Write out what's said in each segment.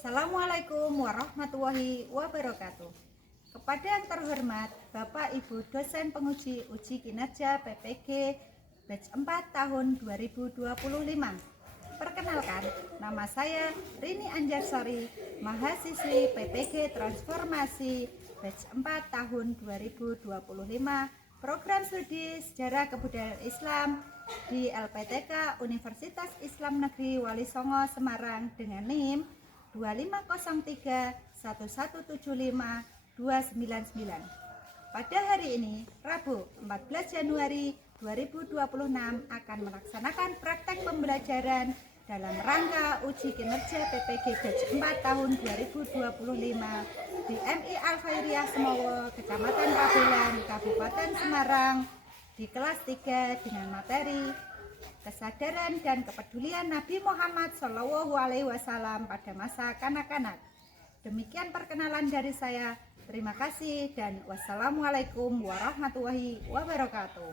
Assalamualaikum warahmatullahi wabarakatuh. Kepada yang terhormat Bapak Ibu dosen penguji uji kinerja PPG batch 4 tahun 2025. Perkenalkan, nama saya Rini Anjarsari, mahasiswi PPG Transformasi batch 4 tahun 2025, program studi Sejarah Kebudayaan Islam di LPTK Universitas Islam Negeri Wali Songo Semarang dengan NIM 25031175 Pada hari ini, Rabu 14 Januari 2026 akan melaksanakan praktek pembelajaran dalam rangka uji kinerja PPG batch 4 tahun 2025 di MI Al-Khairiyah Semowo, Kecamatan Pabelan, Kabupaten Semarang di kelas 3 dengan materi kesadaran dan kepedulian Nabi Muhammad SAW pada masa kanak-kanak. Demikian perkenalan dari saya. Terima kasih dan wassalamualaikum warahmatullahi wabarakatuh.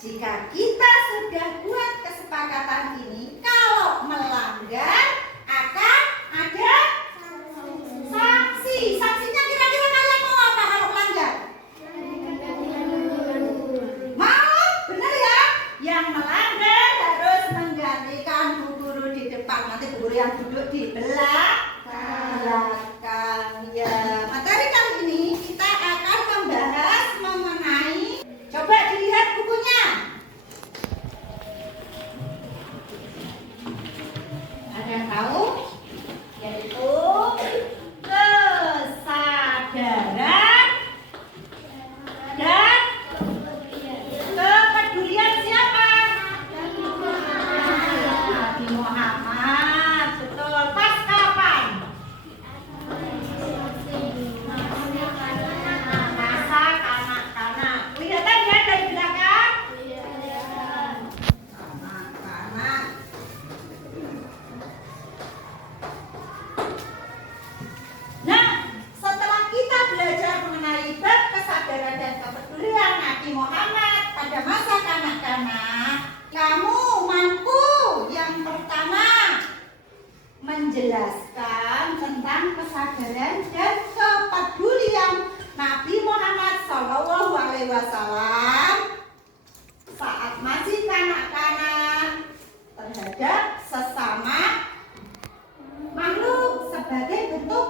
Jika kita sudah buat kesepakatan ini, kalau melanggar akan ada sanksi. Sanksinya kira-kira kalian mau apa kalau melanggar? Mau? Benar ya? Yang melanggar harus menggantikan bu guru di depan. Nanti bu guru yang duduk di belakang. Ya, materi kali ini kita akan membahas mengenai, coba dilihat bukunya. Ada yang tahu? Yaitu kesadaran dan kepedulian siapa? Nabi Muhammad. Betul. Pas kapan? Masa kanak-kanak. Kelihatan ya dari belakang? Kanak-kanak. Nah, setelah kita belajar mengenai bab kesadaran dan kepedulian Nabi Muhammad pada masa kanak-kanak, kamu mampu yang pertama menjelaskan tentang kesadaran dan kepedulian Nabi Muhammad SAW saat masih kanak-kanak terhadap sesama makhluk sebagai bentuk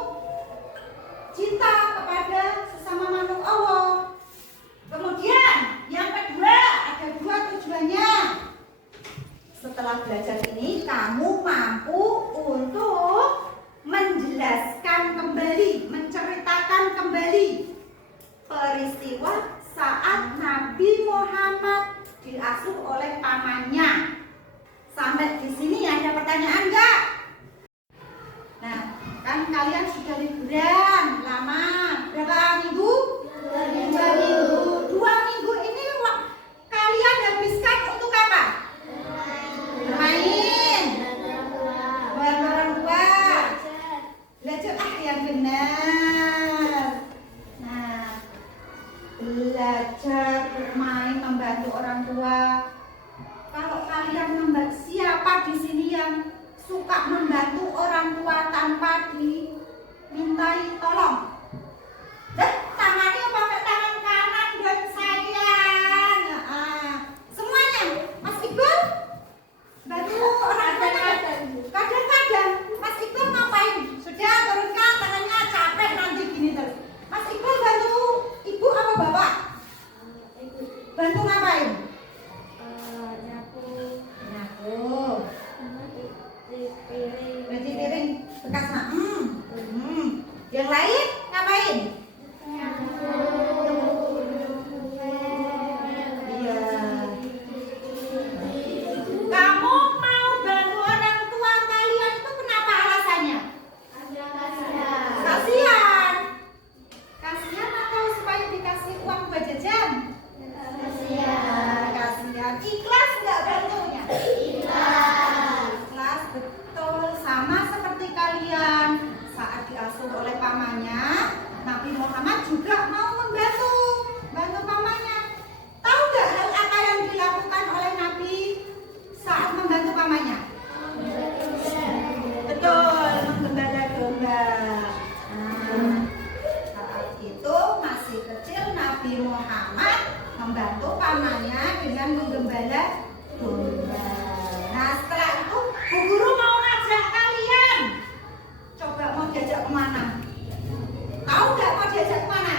cinta kepada sesama makhluk Allah. Kemudian yang kedua, ada dua tujuannya. Setelah belajar ini, kamu mampu untuk menjelaskan kembali, menceritakan kembali peristiwa saat Nabi Muhammad diasuh oleh pamannya. Sampai di sini ada pertanyaan enggak? Nah, kan kalian sudah liburan lama, berapa minggu? 2 minggu. 2 minggu ini kalian habiskan untuk apa? Bermain, bareng orang tua, belajar yang benar. Nah, belajar bermain, membantu orang tua. Kalau kalian membantu, siapa di sini yang suka membantu orang tua tanpa dimintai tolong? Dan tangannya pakai tangan kanan dan sayang. Semuanya, Mas Iqbal bantu orang tua. Kadang-kadang Mas Iqbal ngapain? Sudah turunkan tangannya, capek nanti gini terus. Mas Iqbal bantu ibu apa bapak? Bantu ngapain? Nyapu. Cuci piring bekas nak. Yang lain ngapain? Iya. Kamu mau bantu orang tua kalian itu kenapa alasannya? Kasihan. Kasihan atau supaya dikasih uang buat jajan? Kasihan. Ikhlas nggak bantunya? Ikhlas, betul. Sama seperti kalian saat diasuh oleh pamannya, Nabi Muhammad juga mau membantu pamannya. Tahu nggak hal apa yang dilakukan oleh Nabi saat membantu pamannya? Betul, menggembala domba. Saat itu masih kecil, Nabi Muhammad membantu pamannya dengan menggembala domba. Nah, setelah itu Bu Guru mau ngajak kalian. Coba mau diajak kemana? Tahu nggak mau diajak kemana?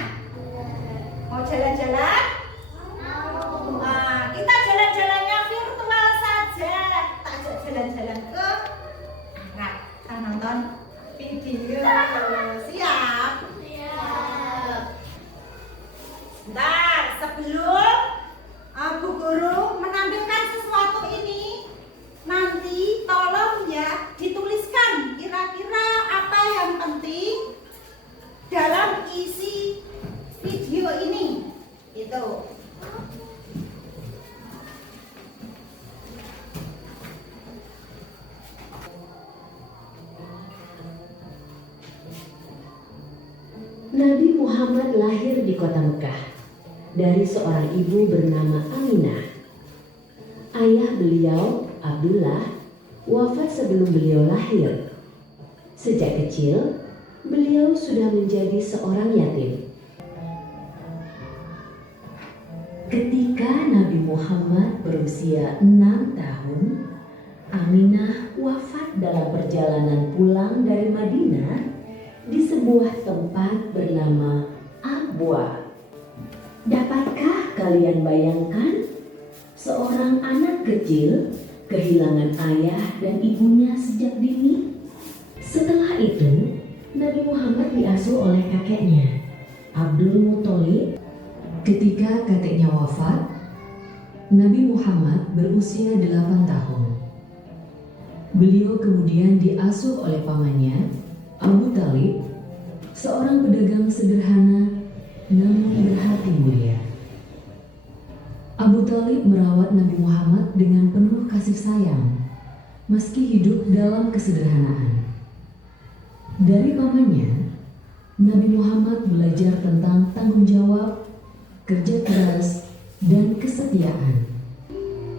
Mau jalan-jalan? Nah, kita jalan-jalannya virtual saja. Tak ajak jalan-jalan ke Arab. Kita nonton video. Siap? Siap. Bentar, sebelum Bu Guru menampilkan sesuatu ini, nanti tolong ya dituliskan kira-kira apa yang penting dalam isi video ini. Itu. Nabi Muhammad lahir di kota Mekah dari seorang ibu bernama Aminah. Ayah beliau, Abdullah, wafat sebelum beliau lahir. Sejak kecil, beliau sudah menjadi seorang yatim. Ketika Nabi Muhammad berusia 6 tahun, Aminah wafat dalam perjalanan pulang dari Madinah di sebuah tempat bernama Abwa. Dapatkah kalian bayangkan seorang anak kecil kehilangan ayah dan ibunya sejak dini? Setelah itu, Nabi Muhammad diasuh oleh kakeknya, Abdul Muthalib. Ketika kakeknya wafat, Nabi Muhammad berusia 8 tahun. Beliau kemudian diasuh oleh pamannya, Abu Talib, seorang pedagang sederhana namun berhati mulia. Abu Talib merawat Nabi Muhammad dengan penuh kasih sayang, meski hidup dalam kesederhanaan. Dari pamannya, Nabi Muhammad belajar tentang tanggung jawab, kerja keras, dan kesetiaan.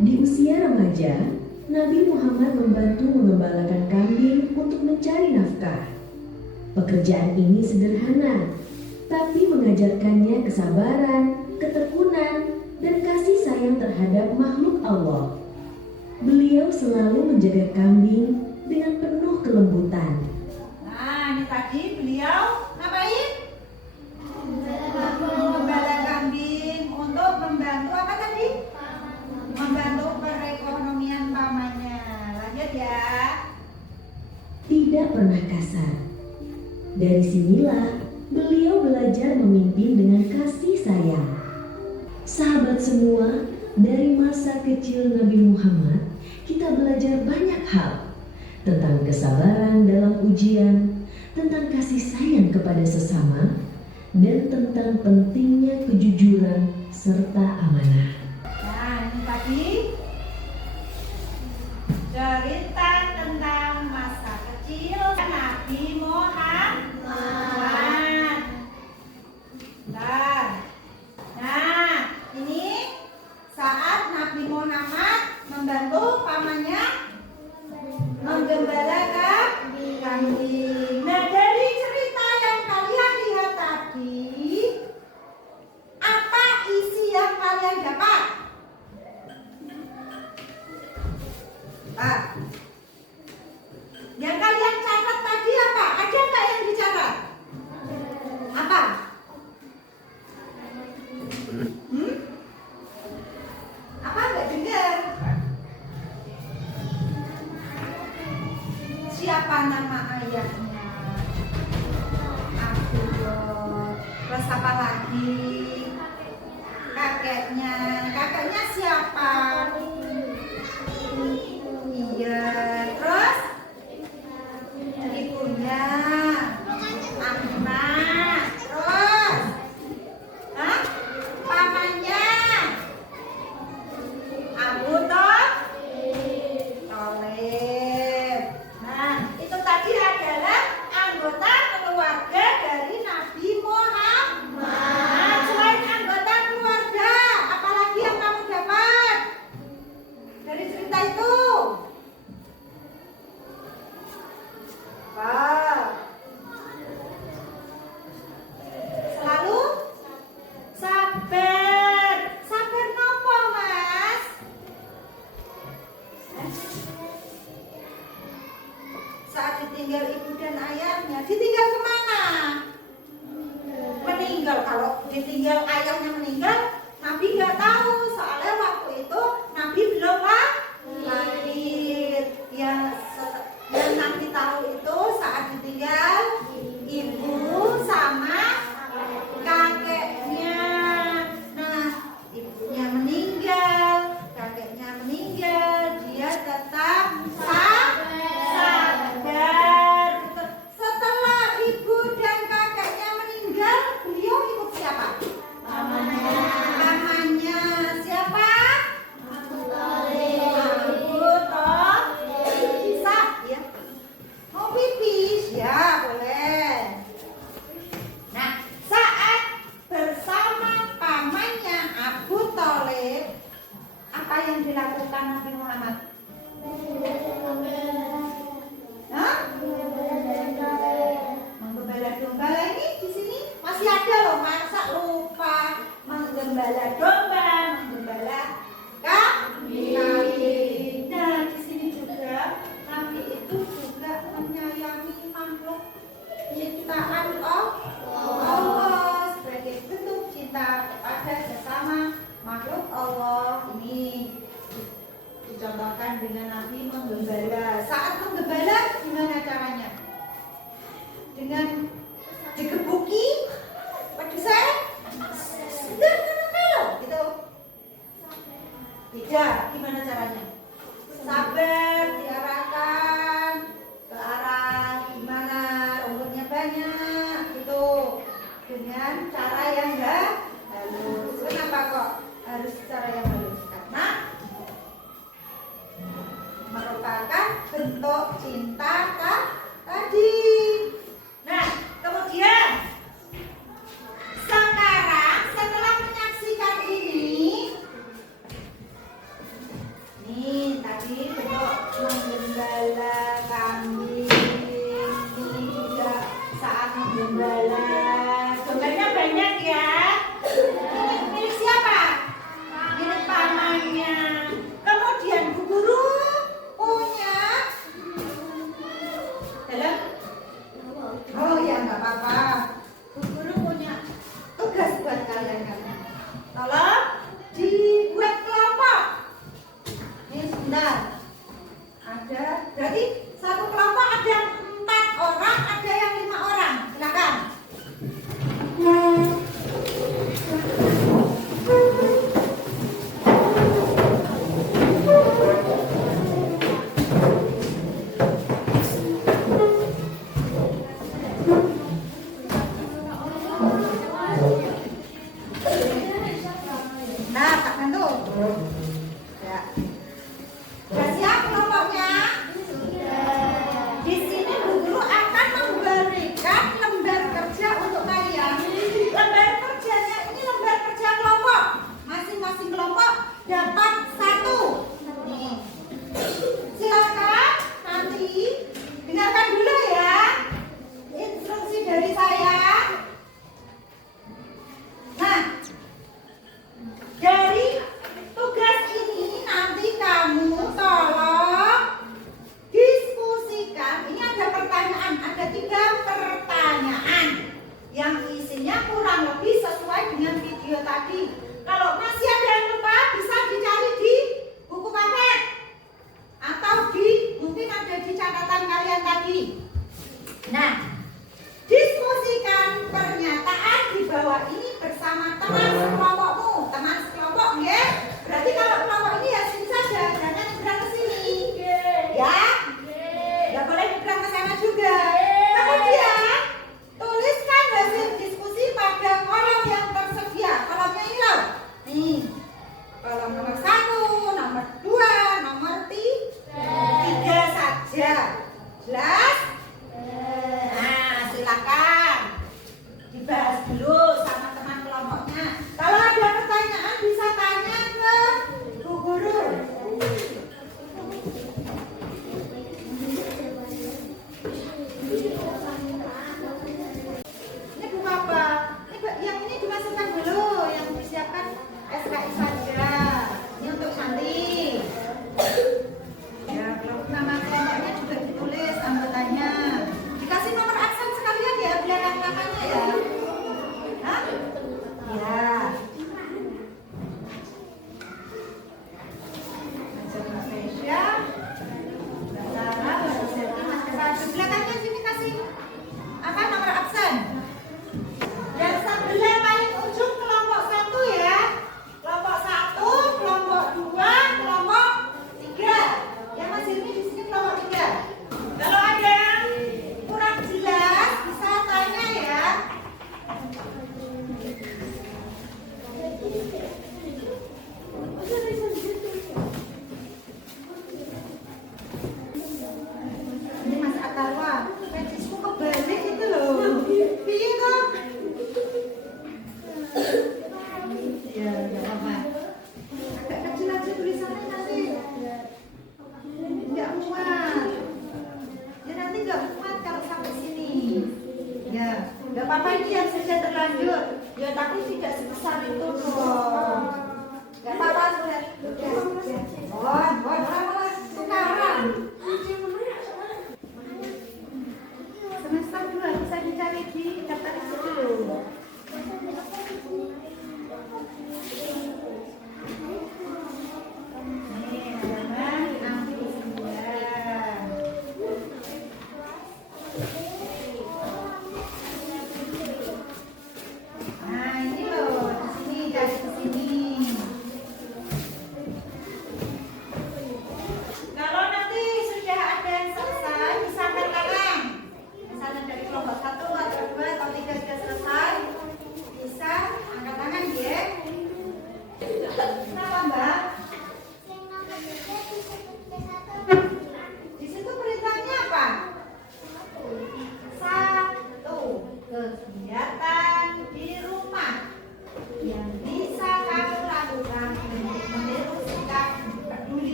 Di usia remaja, Nabi Muhammad membantu mengembalakan kambing untuk mencari nafkah. Pekerjaan ini sederhana, tapi mengajarkannya kesabaran, ketekunan, dan kasih sayang terhadap makhluk Allah. Beliau selalu menjaga kambing dengan penuh kelembutan. Nah, ini tadi beliau ngapain? Menggembala kambing untuk membantu apa tadi? Membantu perekonomian pamannya. Lanjut ya. Tidak pernah kasar. Dari sinilah beliau belajar memimpin dengan kasih sayang. Sahabat semua, dari masa kecil Nabi Muhammad, kita belajar banyak hal tentang kesabaran dalam ujian, tentang kasih sayang kepada sesama, dan tentang pentingnya kejujuran serta amanah. Nah, ini tadi cerita tentang masa kecil Nabi Muhammad. Nah, ini saat Nabi Muhammad membantu pamannya menggembala kambing. Nah, dari cerita yang kalian lihat tadi, apa isi yang kalian dapat? Yang kalian catat tadi apa? Ada nggak yang dicatat? Apa? Apa nggak dengar? Siapa nama ayahnya? Abdullah. Terus apa lagi? Kakeknya. Kakeknya siapa? Iya. Terus ibunya Aminah. Terus pamannya Abu Thalib. Nah, itu tadi adalah anggota keluarga dari Nabi Muhammad. Nah, selain anggota keluarga, apalagi yang kamu dapat dari cerita itu? Selalu sabar. Sabar nopo, Mas? Saat ditinggal ibu dan ayahnya, ditinggal kemana? Meninggal. Kalau ditinggal ayahnya meninggal, Nabi nggak tahu. Soalnya waktu itu Nabi belum lahir. Yang Nabi tahu itu saat ditinggal ibu sama kakeknya. Nah, ibunya meninggal, kakeknya meninggal, dia tetap sabar. Setelah ibu dan kakeknya meninggal, beliau ikut siapa? Pamannya. yang dilakukan Nabi Muhammad? Hah? Menggembala domba. Ini di sini masih ada loh, masa lupa menggembala domba, menggembala kambing. Nah, di sini juga Nabi itu juga menyayangi makhluk ciptaan Allah sebagai bentuk cinta kepada sesama makhluk Allah. Ini dicontohkan dengan Nabi menggembala. Saat menggembala gimana caranya? Dengan digebuki, pedesan, dan gitu. Tidak, gimana caranya? Sabar, diarahkan ke arah gimana rumputnya banyak gitu, dengan cara yang halus. Kenapa kok harus cara yang halus? Karena merupakan bentuk cinta tadi. Nah, kemudian sekarang setelah menyaksikan ini tadi bentuk menggembala kambing, ini juga saat menggembala dombanya banyak ya. Ini milik siapa? Milik pamannya. Kemudian Bu Guru punya dalam, oh ya nggak apa-apa, Bu Guru punya tugas buat kalian. Tolong dibuat kelompok. Ini sebentar. Ada, berarti satu kelompok ada 4 orang, ada yang 5 orang. Silakan. Nah, Kak Nantu. Ya. Sudah siap kelompoknya? Sudah.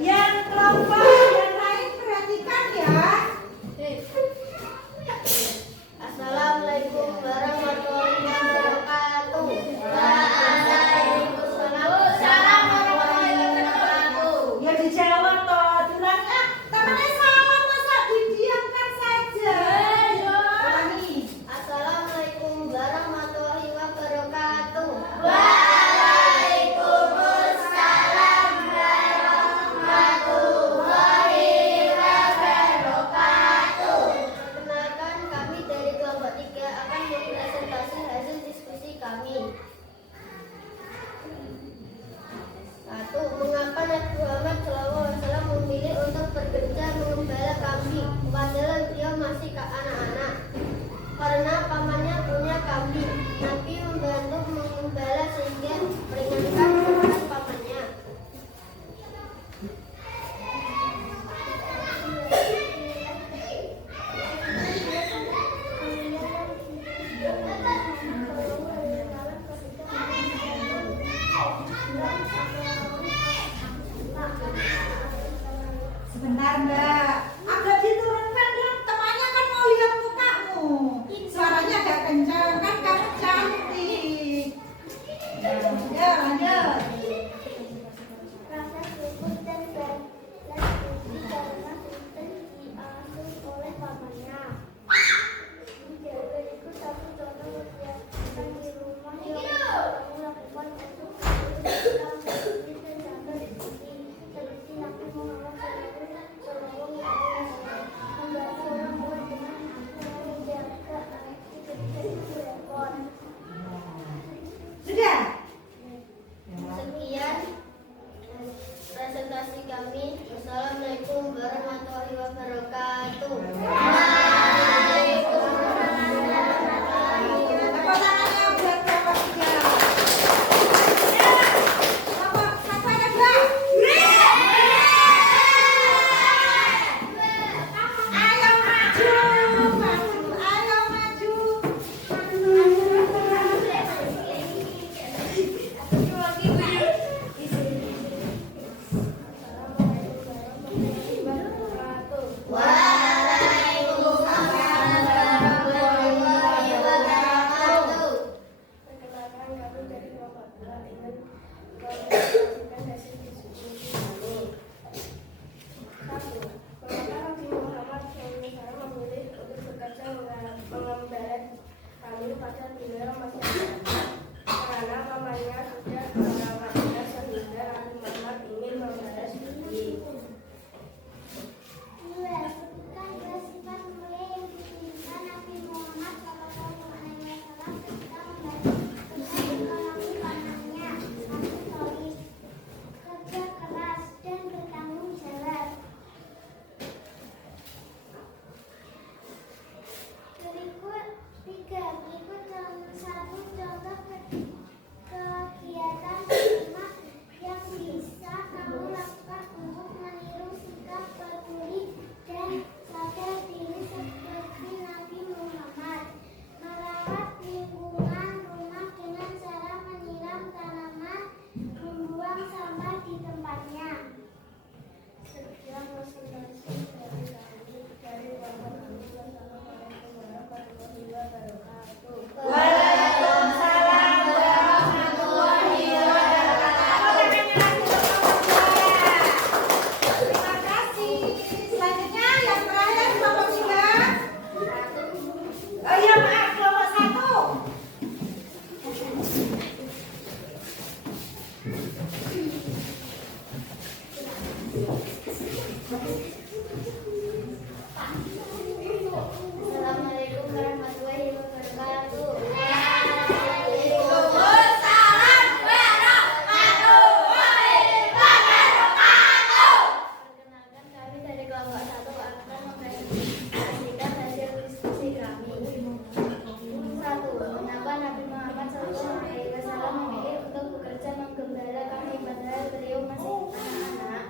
Yang kelompok yang lain perhatikan ya. Assalamualaikum warahmatullahi wabarakatuh. Waalaikumsalam warahmatullahi wabarakatuh. Ya dijawab toh, tulangnya temannya salah masa didiamkan saja. Ulangi. Assalamualaikum warahmatullahi wabarakatuh. Perkenalkan, kami dari kelompok 3 akan mempresentasi hasil diskusi kami. 1. Mengapa Nabi Muhammad SAW memilih untuk bekerja mengembala kambing padahal beliau masih anak-anak? Karena pamannya punya kambing. Nabi membantu mengembala sehingga meringankan beban pamannya. Sebentar Mbak, agak diturunkan dong, temannya kan mau lihat mukamu. Suaranya agak kencang, kan kamu cantik. Ya lanjut. Rasa syukur dan balas budi karena Sultan diasuh oleh pamannya. Juga berikut satu contoh kegiatan di rumah yang kamu lakukan untuk menunjukkan budi dan rasa syukur. Seperti Nabi Muhammad SAW membantu orang tua dengan menjaga anak ketika itu repot. Sudah? Sekian presentasi kami. Wassalamualaikum warahmatullahi wabarakatuh. Tepuk tangannya buat kelompok 3. Kelompok 1 ada 2. Ayo maju, ayo maju. Waalaikumsalam warahmatullahi wabarakatuh. Perkenalkan, kami dari kelompok 2 ingin mempresentasikan hasil diskusi kami. 1. Mengapa Nabi Muhammad SAW memilih untuk bekerja mengembala kambing pada beliau masih anak? Karena pamannya sudah merawatnya sehingga Nabi Muhammad ingin membalas budi. 2. Sebutkan dua sifat mulia yang dimiliki Nabi Muhammad SAW ketika membantu ekonomi pamannya. 1. Solid, kerja keras, dan bertanggung jawab. Berikut satu contoh kegiatan rumah yang bisa kamu lakukan untuk meniru sikap peduli dan sadar diri seperti Nabi Muhammad. Merawat lingkungan rumah dengan cara menyiram tanaman, membuang sampah di tempatnya. Sekian presentasi dari kami dari kelompok kami. Wassalamualaikum warahmatullahi wabarakatuh. Waalaikumsalam warahmatullahi wabarakatuh. Terima kasih. Selanjutnya yang terakhir kelompok 3. Oh iya maaf, kelompok 1. Assalamualaikum warahmatullahi wabarakatuh. Perkenalkan, kami dari kelompok 1 akan mempresentasikan hasil diskusi kami. 1. Kenapa Nabi Muhammad SAW memilih untuk bekerja menggembala kambing padahal beliau masih anak-anak?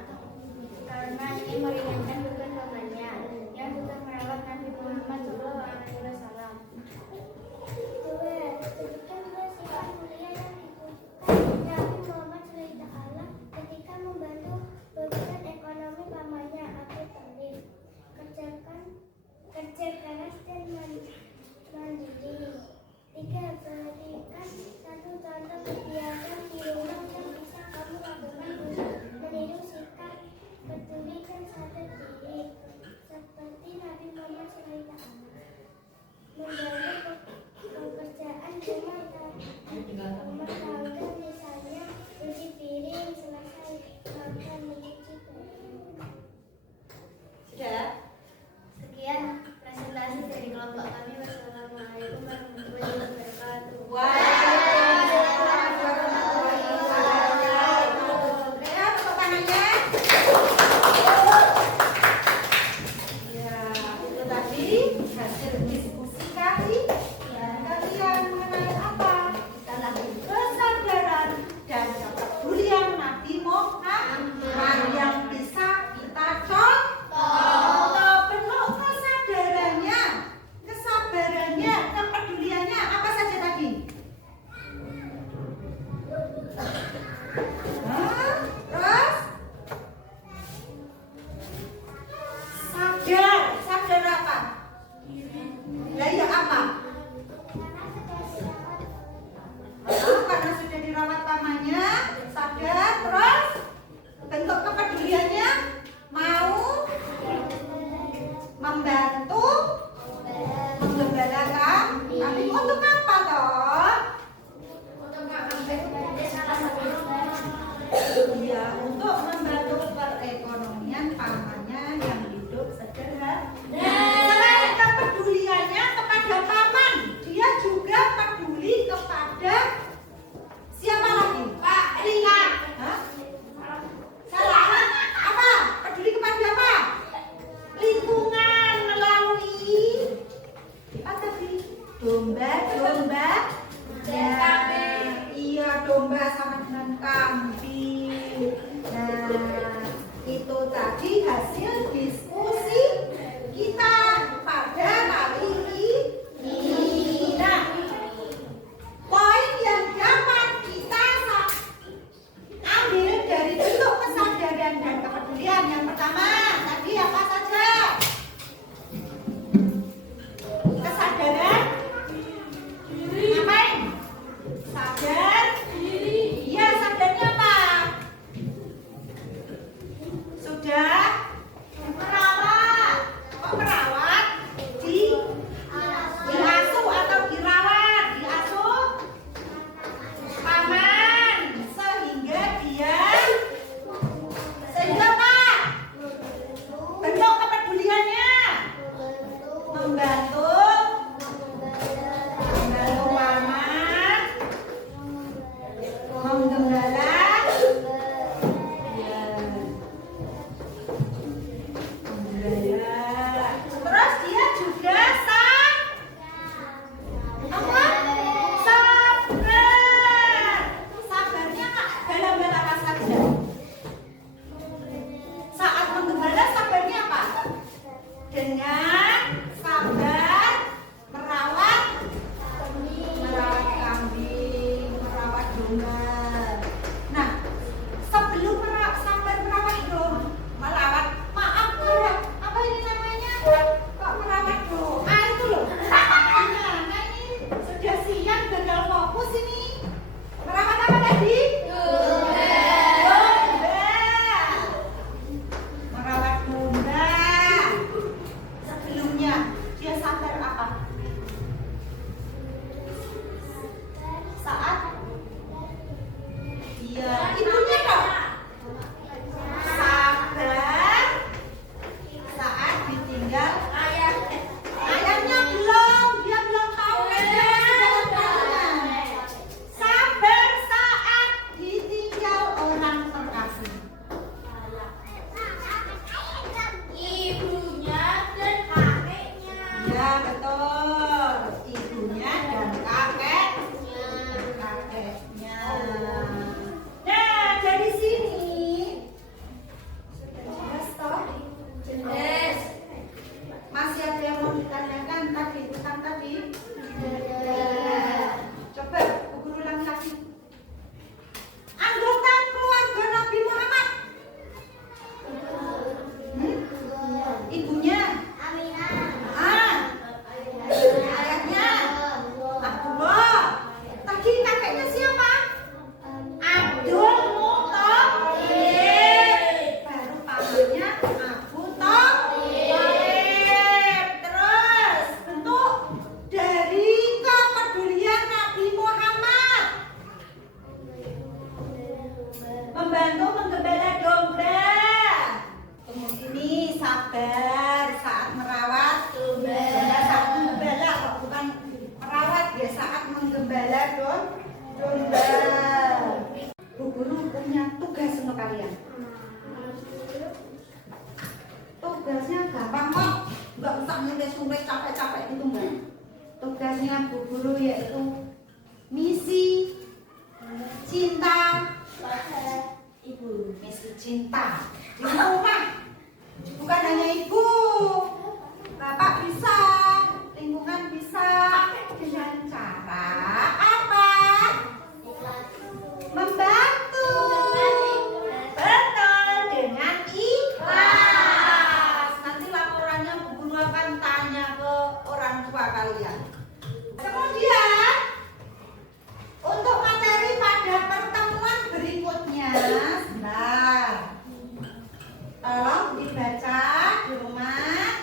Abu Thalib. Terus bentuk dari kepedulian Nabi Muhammad. Membantu menggembala domba. Kemudian ini sabar saat merawat domba. Saat menggembala kok, bukan merawat ya, saat menggembala domba. Bu guru punya tugas untuk kalian. Tugasnya gampang kok, nggak usah nyules-nyules capek-capek gitu enggak. Tugasnya Bu Guru yaitu misi cinta ibu, misi cinta di rumah. Bukan hanya ibu, bapak bisa, lingkungan bisa, dengan cara apa? Membantu. Betul, dengan ikhlas. Nanti laporannya Bu Guru akan tanya ke orang tua kalian. Kemudian untuk materi pada pertemuan berikutnya, sebentar. Tolong dibaca di rumah.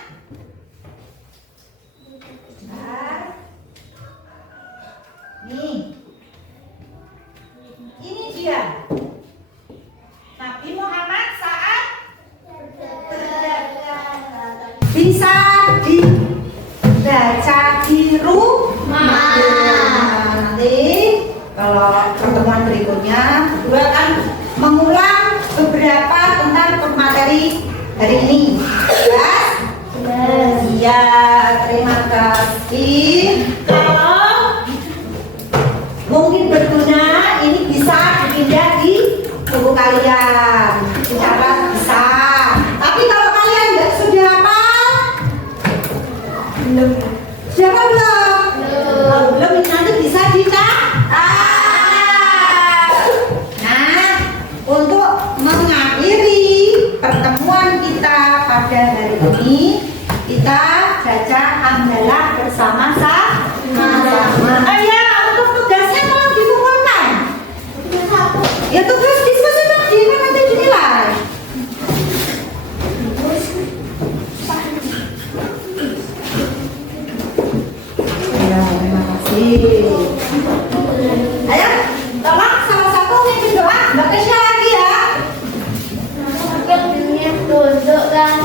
Sebentar. Nih. Ini dia. Nabi Muhammad saat berdagang. Bisa dibaca di rumah. Nanti kalau pertemuan berikutnya juga akan mengulang beberapa tentang materi hari ini. Iya, terima kasih. Kalau mungkin berguna, ini bisa dipindah di buku kalian. Bicara bisa. Tapi kalau kalian sudah hafal, belum. Siapa belum? Belum. Nanti bisa dicatat. Nah, untuk mengakhiri pertemuan kita pada hari ini, kita baca hamdalah bersama-sama. Ayo, untuk tugasnya tolong dikumpulkan. Ya tugas diskusi tadi kan nanti dinilai. Ya, terima kasih. Ayo, tolong salah satu yang berdoa, Mbak Kesha lagi ya. Tunduk dan